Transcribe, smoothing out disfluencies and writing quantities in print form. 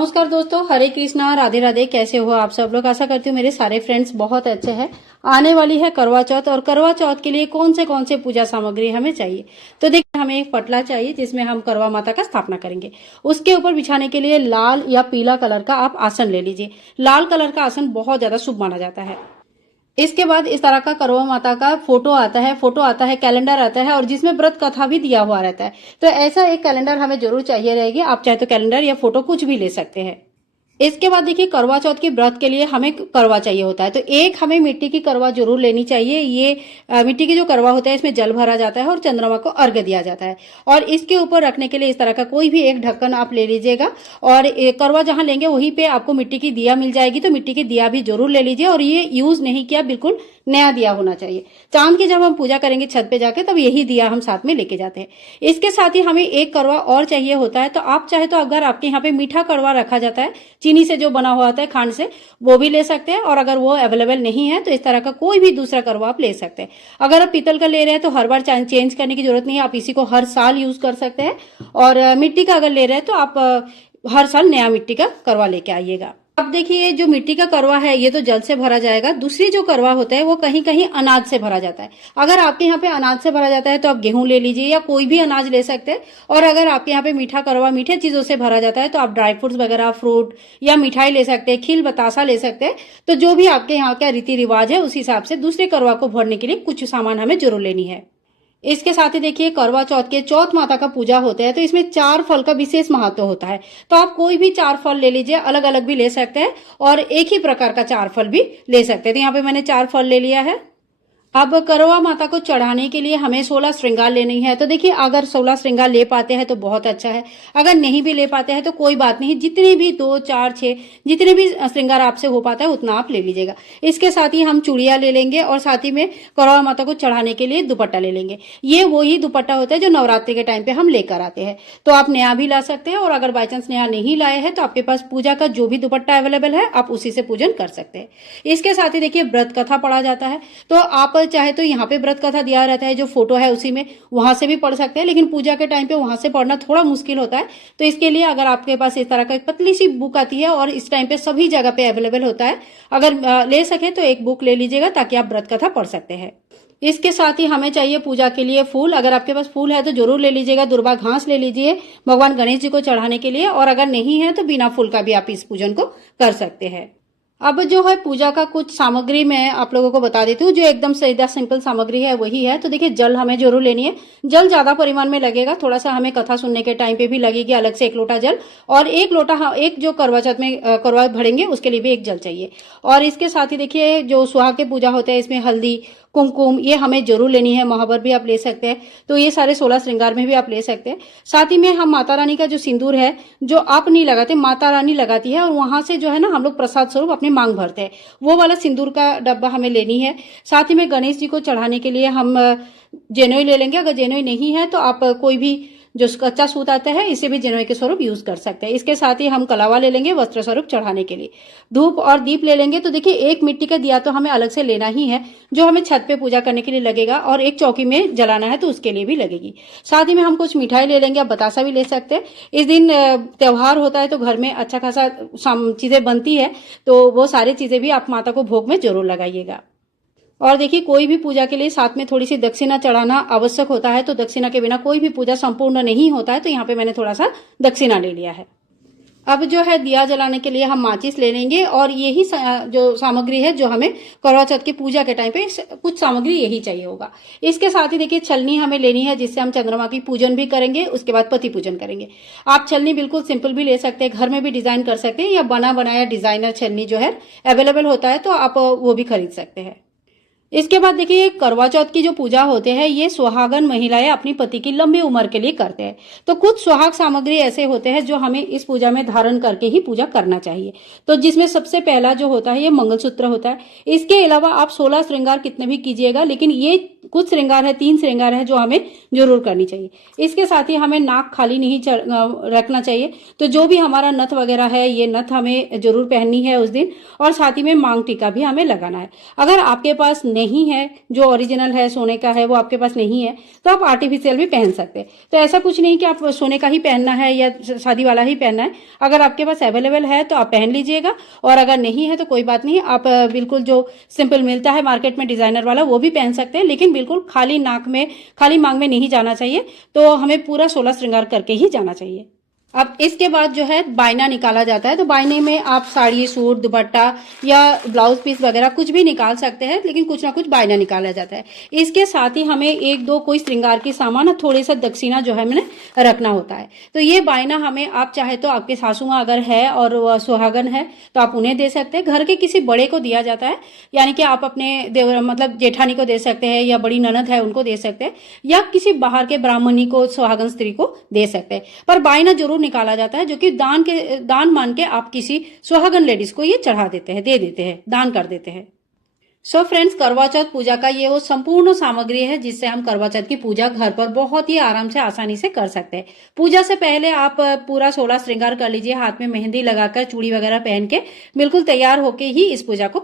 नमस्कार दोस्तों, हरे कृष्णा, राधे राधे। कैसे हो आप सब लोग? आशा करती हूँ मेरे सारे फ्रेंड्स बहुत अच्छे हैं। आने वाली है करवा चौथ और करवा चौथ के लिए कौन से पूजा सामग्री हमें चाहिए। तो देखिए, हमें एक पटला चाहिए जिसमें हम करवा माता का स्थापना करेंगे। उसके ऊपर बिछाने के लिए लाल या पीला कलर का आप आसन ले लीजिए। लाल कलर का आसन बहुत ज्यादा शुभ माना जाता है। इसके बाद इस तरह का करवा माता का फोटो आता है, कैलेंडर आता है और जिसमें व्रत कथा भी दिया हुआ रहता है। तो ऐसा एक कैलेंडर हमें जरूर चाहिए रहेगी। आप चाहे तो कैलेंडर या फोटो कुछ भी ले सकते हैं। इसके बाद देखिए, करवा चौथ के व्रत के लिए हमें करवा चाहिए होता है। तो एक हमें मिट्टी की करवा जरूर लेनी चाहिए। ये मिट्टी की जो करवा होता है इसमें जल भरा जाता है और चंद्रमा को अर्घ्य दिया जाता है। और इसके ऊपर रखने के लिए इस तरह का कोई भी एक ढक्कन आप ले लीजिएगा। और करवा जहां लेंगे वहीं पे आपको मिट्टी की दिया मिल जाएगी। तो मिट्टी की दिया भी जरूर ले लीजिए और ये यूज नहीं किया, बिल्कुल नया दिया होना चाहिए। चांद की जब हम पूजा करेंगे छत पे जाके, तब यही दिया हम साथ में लेके जाते हैं। इसके साथ ही हमें एक करवा और चाहिए होता है। तो आप चाहे तो अगर आपके यहाँ पे मीठा करवा रखा जाता है, चीनी से जो बना हुआ होता है, खांड से, वो भी ले सकते हैं। और अगर वो अवेलेबल नहीं है तो इस तरह का कोई भी दूसरा करवा आप ले सकते हैं। अगर आप पीतल का ले रहे हैं तो हर बार चेंज करने की जरूरत नहीं है, आप इसी को हर साल यूज कर सकते हैं। और मिट्टी का अगर ले रहे हैं तो आप हर साल नया मिट्टी का करवा लेके आइएगा। अब देखिए, जो मिट्टी का करवा है ये तो जल से भरा जाएगा। दूसरी जो करवा होता है वो कहीं कहीं अनाज से भरा जाता है। अगर आपके यहाँ पे अनाज से भरा जाता है तो आप गेहूं ले लीजिए या कोई भी अनाज ले सकते हैं। और अगर आपके यहाँ पे मीठा करवा मीठे चीजों से भरा जाता है तो आप ड्राई फ्रूट्स वगैरह, फ्रूट या मिठाई ले सकते हैं, खील बतासा ले सकते हैं। तो जो भी आपके यहाँ का रीति रिवाज है उस हिसाब से दूसरे करवा को भरने के लिए कुछ सामान हमें जरूर लेनी है। इसके साथ ही देखिए, करवा चौथ के चौथ माता का पूजा होता है तो इसमें 4 फल का विशेष महत्व होता है। तो आप कोई भी 4 फल ले लीजिए, अलग अलग भी ले सकते हैं और एक ही प्रकार का 4 फल भी ले सकते हैं। तो यहाँ पे मैंने 4 फल ले लिया है। अब करवा माता को चढ़ाने के लिए हमें 16 श्रृंगार लेनी है। तो देखिए, अगर 16 श्रृंगार ले पाते हैं तो बहुत अच्छा है। अगर नहीं भी ले पाते हैं तो कोई बात नहीं, जितने भी 2, 4, 6 जितने भी श्रृंगार आपसे हो पाता है उतना आप ले लीजिएगा। इसके साथ ही हम चूड़िया ले लेंगे और साथ ही में करवा माता को चढ़ाने के लिए दुपट्टा ले लेंगे। ये वही दुपट्टा होता है जो नवरात्रि के टाइम पे हम लेकर आते हैं। तो आप नया भी ला सकते हैं और अगर बाई चांस नया नहीं लाए हैं तो आपके पास पूजा का जो भी दुपट्टा अवेलेबल है आप उसी से पूजन कर सकते हैं। इसके साथ ही देखिए, व्रत कथा पढ़ा जाता है। तो आप चाहे तो यहाँ पे व्रत कथा दिया रहता है, जो फोटो है उसी में, वहां से भी पढ़ सकते हैं। लेकिन पूजा के टाइम पे वहां से पढ़ना थोड़ा मुश्किल होता है। तो इसके लिए अगर आपके पास इस तरह का एक पतली सी बुक आती है और इस टाइम पे सभी जगह पे अवेलेबल होता है, अगर ले सके तो एक बुक ले लीजिएगा ताकि आप व्रत कथा पढ़ सकते हैं। इसके साथ ही हमें चाहिए पूजा के लिए फूल। अगर आपके पास फूल है तो जरूर ले लीजिएगा। दुर्वा घास ले लीजिए भगवान गणेश जी को चढ़ाने के लिए। और अगर नहीं है तो बिना फूल का भी आप इस पूजन को कर सकते हैं। अब जो है पूजा का कुछ सामग्री मैं आप लोगों को बता देती हूँ। जो एकदम सीधा सिंपल सामग्री है वही है। तो देखिए, जल हमें जरूर लेनी है। जल ज्यादा परिमाण में लगेगा, थोड़ा सा हमें कथा सुनने के टाइम पे भी लगेगी अलग से 1 लोटा जल। और 1 लोटा, एक जो करवा चौथ में करवा भरेंगे उसके लिए भी 1 जल चाहिए। और इसके साथ ही देखिए, जो सुहाग के पूजा होते हैं इसमें हल्दी, कुमकुम ये हमें जरूर लेनी है। महावर भी आप ले सकते हैं। तो ये सारे 16 श्रृंगार में भी आप ले सकते हैं। साथ ही में हम माता रानी का जो सिंदूर है, जो आप नहीं लगाते, माता रानी लगाती है। और वहां से जो है ना, हम लोग प्रसाद स्वरूप अपनी मांग भरते हैं। वो वाला सिंदूर का डब्बा हमें लेनी है। साथ ही में गणेश जी को चढ़ाने के लिए हम जेनोई ले लेंगे। अगर जेनोई नहीं है तो आप कोई भी जो कच्चा सूत आता है इसे भी जेनोई के स्वरूप यूज कर सकते हैं। इसके साथ ही हम कलावा ले लेंगे वस्त्र स्वरूप चढ़ाने के लिए। धूप और दीप ले लेंगे। तो देखिए, एक मिट्टी का दिया तो हमें अलग से लेना ही है, जो हमें छत पे पूजा करने के लिए लगेगा। और एक चौकी में जलाना है तो उसके लिए भी लगेगी। साथ ही में हम कुछ मिठाई ले लेंगे। आप बतासा भी ले सकते हैं। इस दिन त्योहार होता है तो घर में अच्छा खासा चीजें बनती है। तो वो सारी चीजें भी आप माता को भोग में जरूर लगाइएगा। और देखिए, कोई भी पूजा के लिए साथ में थोड़ी सी दक्षिणा चढ़ाना आवश्यक होता है। तो दक्षिणा के बिना कोई भी पूजा संपूर्ण नहीं होता है। तो यहाँ पे मैंने थोड़ा सा दक्षिणा ले लिया है। अब जो है, दिया जलाने के लिए हम माचिस ले लेंगे। और यही जो सामग्री है जो हमें करवा चौथ की पूजा के टाइम पे कुछ सामग्री यही चाहिए होगा। इसके साथ ही देखिए, छलनी हमें लेनी है जिससे हम चंद्रमा की पूजन भी करेंगे, उसके बाद पति पूजन करेंगे। आप छलनी बिल्कुल सिंपल भी ले सकते हैं, घर में भी डिजाइन कर सकते हैं, या बना बनाया डिजाइनर छलनी जो है अवेलेबल होता है तो आप वो भी खरीद सकते हैं। इसके बाद देखिए, करवा चौथ की जो पूजा होते हैं ये सुहागन महिलाएं अपनी पति की लंबी उम्र के लिए करते हैं। तो कुछ सुहाग सामग्री ऐसे होते हैं जो हमें इस पूजा में धारण करके ही पूजा करना चाहिए। तो जिसमें सबसे पहला जो होता है ये मंगलसूत्र होता है। इसके अलावा आप 16 श्रृंगार कितने भी कीजिएगा, लेकिन ये कुछ श्रृंगार है, 3 श्रृंगार है जो हमें जरूर करनी चाहिए। इसके साथ ही हमें नाक खाली नहीं रखना चाहिए। तो जो भी हमारा नथ वगैरह है, ये नथ हमें जरूर पहननी है उस दिन, और साथ ही में मांग टीका भी हमें लगाना है। अगर आपके पास नहीं है, जो ओरिजिनल है सोने का है वो आपके पास नहीं है, तो आप आर्टिफिशियल भी पहन सकते हैं। तो ऐसा कुछ नहीं कि आप सोने का ही पहनना है या शादी वाला ही पहनना है। अगर आपके पास अवेलेबल है तो आप पहन लीजिएगा, और अगर नहीं है तो कोई बात नहीं, आप बिल्कुल जो सिंपल मिलता है मार्केट में डिजाइनर वाला वो भी पहन सकते हैं। लेकिन बिल्कुल खाली नाक में, खाली मांग में नहीं जाना चाहिए। तो हमें पूरा 16 श्रृंगार करके ही जाना चाहिए। अब इसके बाद जो है बायना निकाला जाता है। तो बायने में आप साड़ी, सूट, दुपट्टा या ब्लाउज पीस वगैरह कुछ भी निकाल सकते हैं, लेकिन कुछ ना कुछ बायना निकाला जाता है। इसके साथ ही हमें 1-2 कोई श्रृंगार की सामान, थोड़ी सा दक्षिणा जो है मैंने रखना होता है। तो ये बायना हमें, आप चाहे तो आपके सासू माँ अगर है और वह सुहागन है तो आप उन्हें दे सकते हैं। घर के किसी बड़े को दिया जाता है, यानी कि आप अपने देवर मतलब जेठानी को दे सकते हैं, या बड़ी ननद है उनको दे सकते हैं, या किसी बाहर के ब्राह्मणी को, सुहागन स्त्री को दे सकते हैं। पर बायना जरूर निकाला जाता है, जो कि दान मान के आप किसी सुहागन लेडीज को ये चढ़ा देते हैं, दे देते हैं, दान कर देते हैं। सो फ्रेंड्स, करवा चौथ पूजा का ये वो संपूर्ण सामग्री है जिससे हम करवा चौथ की पूजा घर पर बहुत ही आराम से, आसानी से कर सकते हैं। पूजा से पहले आप पूरा 16 श्रृंगार कर लीजिए, हाथ में मेहंदी लगाकर, चूड़ी वगैरह पहन के बिल्कुल तैयार होके ही इस पूजा को